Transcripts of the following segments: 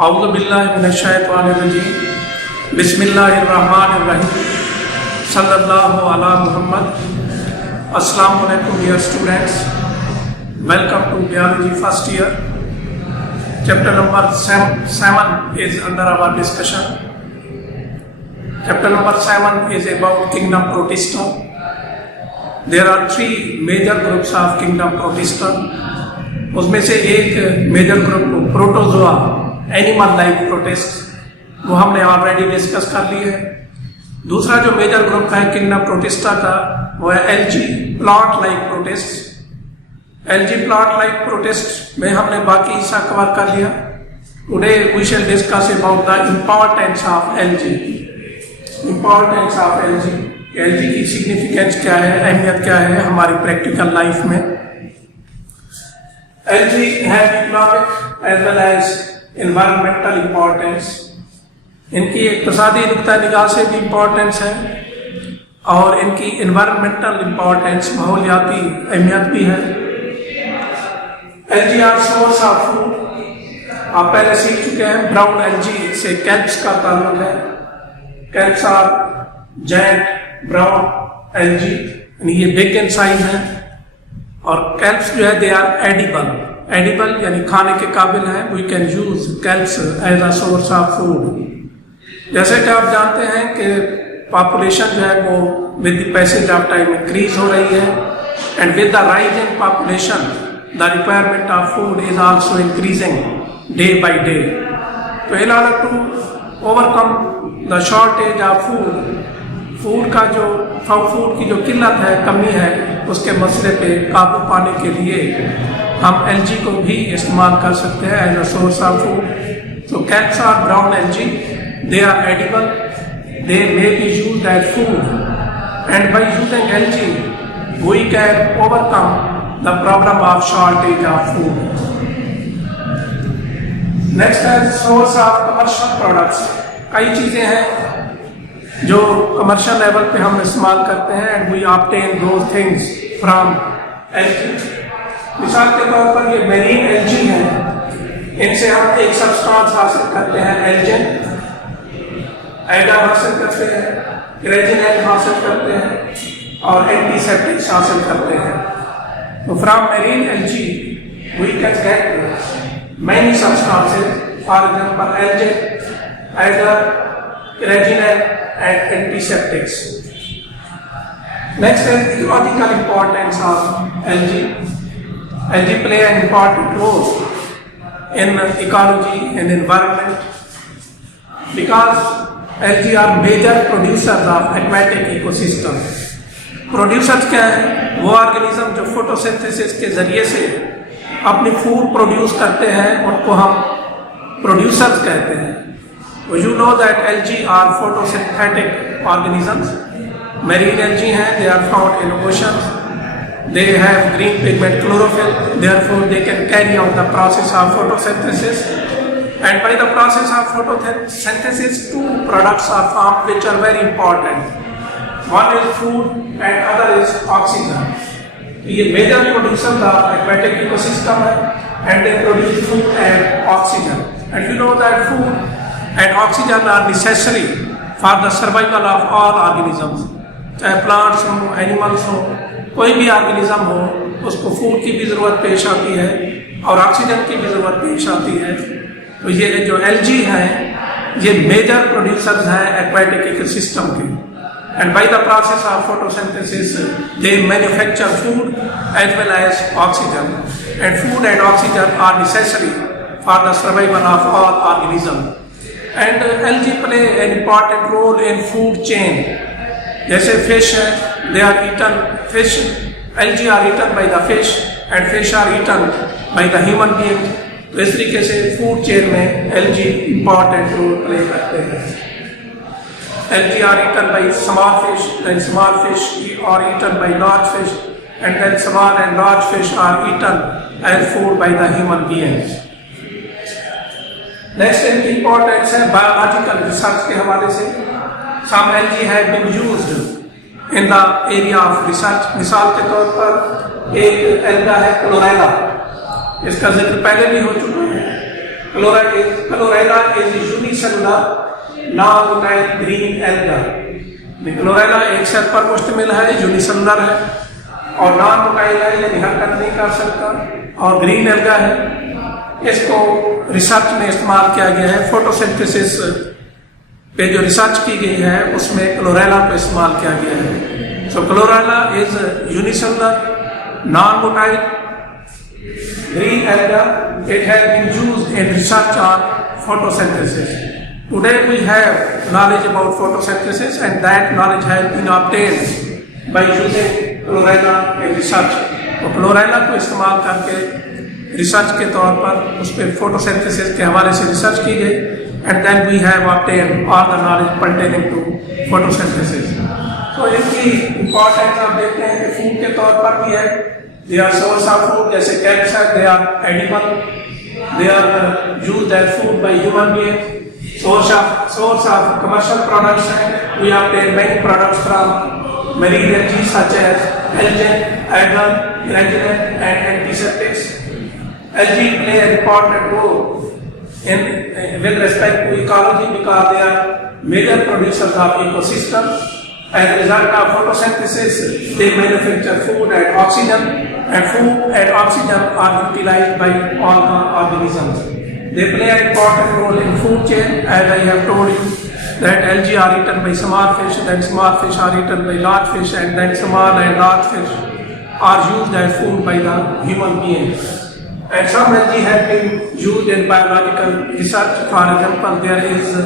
औज़ु बिल्लाहि मिनश्शैतानिर्रजीम बिस्मिल्लाहिर्रहमानिर्रहीम सल्लल्लाहु अला मुहम्मद। अस्सलामु अलैकुम dear students, welcome to biology first year. Chapter number 7 is under our discussion. Chapter number 7 is about kingdom Protista. There are three major groups of kingdom Protista. उसमें से एक major group protozoa animal life protist वो हमने already discuss कर ली है। दूसरा जो मेजर ग्रुप है किंगडम प्रोटिस्टा का वो है algae plant life protist. Algae plant life protist में हमने बाकी हिस्सा कवर कर लिया। Today we shall discuss about the importance of algae. Importance of algae, algae की सिग्निफिकेंस क्या है, अहमियत क्या है हमारी प्रैक्टिकल लाइफ में। Algae have economic as well as environmental importance. इनकी इक़्तिसादी नुक्ता निगाह से भी इम्पोर्टेंस है और इनकी environmental importance माहौलियाती अहमियत भी है। Algae are source of food. आप पहले सीख चुके हैं ब्राउन एल्गी से कैल्प्स का ताल्लुक है। Kelps are giant brown algae, ये बिग इन साइज है और कैल्प्स जो है दे आर एडिबल यानी खाने के काबिल हैं। We can use kelps as a source of food. जैसे कि आप जानते हैं कि पॉपुलेशन जो है वो with the passage of time increase हो रही है and with the rise in population the requirement of food is also increasing day by day. तो in order to overcome the shortage of food का जो फूड की जो किल्लत है, कमी है, उसके मसले पे काबू पाने के लिए हम एल्गी को भी इस्तेमाल कर सकते हैं as a source of food. तो kelps are brown algae, they are edible, they may be used as food and by using algae we can overcome the problem of shortage of food. Next है source of commercial products. कई चीज़ें हैं जो commercial level पे हम इस्तेमाल करते हैं and we obtain those things from algae. मिसाल के तौर पर ये मेरीन एल्गी है, इनसे हम एक सब्सटेंस हासिल करते हैं एल्जिन, एगा हासिल करते हैं, रेजिनेन हासिल करते हैं और एंटीसेप्टिक्स हासिल करते हैं। तो from marine algae we can get many substances, for example algin, agar, carrageenan and antiseptics. Next is ecological importance of algae. Algae play an important role in ecology and environment because algae are major producers of aquatic ecosystem. Producers क्या है? वो ऑर्गेनिज्म जो फोटोसिंथेसिस के जरिए से अपनी food produce करते हैं उनको हम प्रोड्यूसर्स कहते हैं। You know that algae are photosynthetic organisms. Marine algae हैं, they are found in oceans. They have green pigment chlorophyll, therefore they can carry out the process of photosynthesis. And by the process of photosynthesis, two products are formed which are very important. One is food and other is oxygen. ये major producers of aquatic ecosystem है and they produce food and oxygen. And you know that food and oxygen are necessary for the survival of all organisms. चाहे प्लांट्स हो, एनिमल्स हो, कोई भी ऑर्गेनिज्म हो, उसको फूड की भी ज़रूरत पेश आती है और ऑक्सीजन की भी ज़रूरत पेश आती है। तो ये जो एल्गी हैं ये मेजर प्रोड्यूसर्स हैं एक्वाटिक इकोसिस्टम के and by the process of photosynthesis they manufacture food as well as oxygen and food and oxygen are necessary for the survival of all organism. And algae play an important role in food chain. जैसे fish है, they are eaten, fish, algae are eaten by the fish and fish are eaten by the human being. तो इस तरीके से food chain में algae important role play करते हैं। Algae are eaten by small fish, then small fish are eaten by large fish, and then small and large fish are eaten as food by the human beings. Next इनकी importance है biological research के हवाले से। Some algae have been used in the area of research. मिसाल के तौर पर एक एल्गा है क्लोरेला, इसका जिक्र पहले भी हो चुका है। Chlorella is unicellular non-motile green alga. Chlorella एक सेल पर मुश्तमिल है, यूनिसेलुलर है और नॉन मोटाइल है, यानी हरकत नहीं कर सकता, और ग्रीन एल्गा है। इसको रिसर्च में इस्तेमाल किया गया है, फोटोसिंथेसिस पे जो रिसर्च की गई है उसमें क्लोरेला को इस्तेमाल किया गया है। So Chlorella is unicellular non motile green alga. It has been used in research on photosynthesis. Today we have knowledge about photosynthesis, and that knowledge has been obtained by using chlorella in research. तो क्लोरेला को इस्तेमाल करके रिसर्च के तौर पर उस पर फोटोसिंथेसिस के हवाले से रिसर्च की गई, and then we have obtained all the knowledge pertaining to photosynthesis. तो इनकी इंपॉर्टेंस आप देखते हैं कि फूड के तौर पर भी है। They are source of food, जैसे कैट्स है, they are edible, they are used as food by human beings. Source of commercial products है, we obtain many products from marine algae such as algae, algal, granulate and antiseptics. Algae play an important role in with respect to ecology because they are major producers of ecosystem. As a result of photosynthesis, they manufacture food and oxygen, and food and oxygen are utilized by all the organisms. They play an important role in food chain, as I have told you that algae are eaten by small fish, then small fish are eaten by large fish, and then small and large fish are used as food by the human beings. And some algae have been used in biological research. For example, there is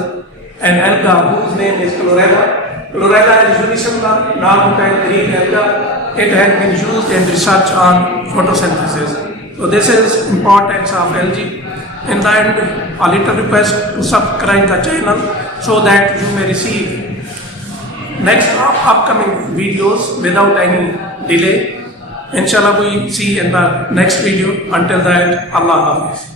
an alga whose name is chlorella. Chlorella is unicellular non-motile green alga. It has been used in research on photosynthesis. So this is importance of algae. In the end, a little request to subscribe the channel so that you may receive next upcoming videos without any delay. Inshallah, we see in the next video. Until then, Allah Hafiz.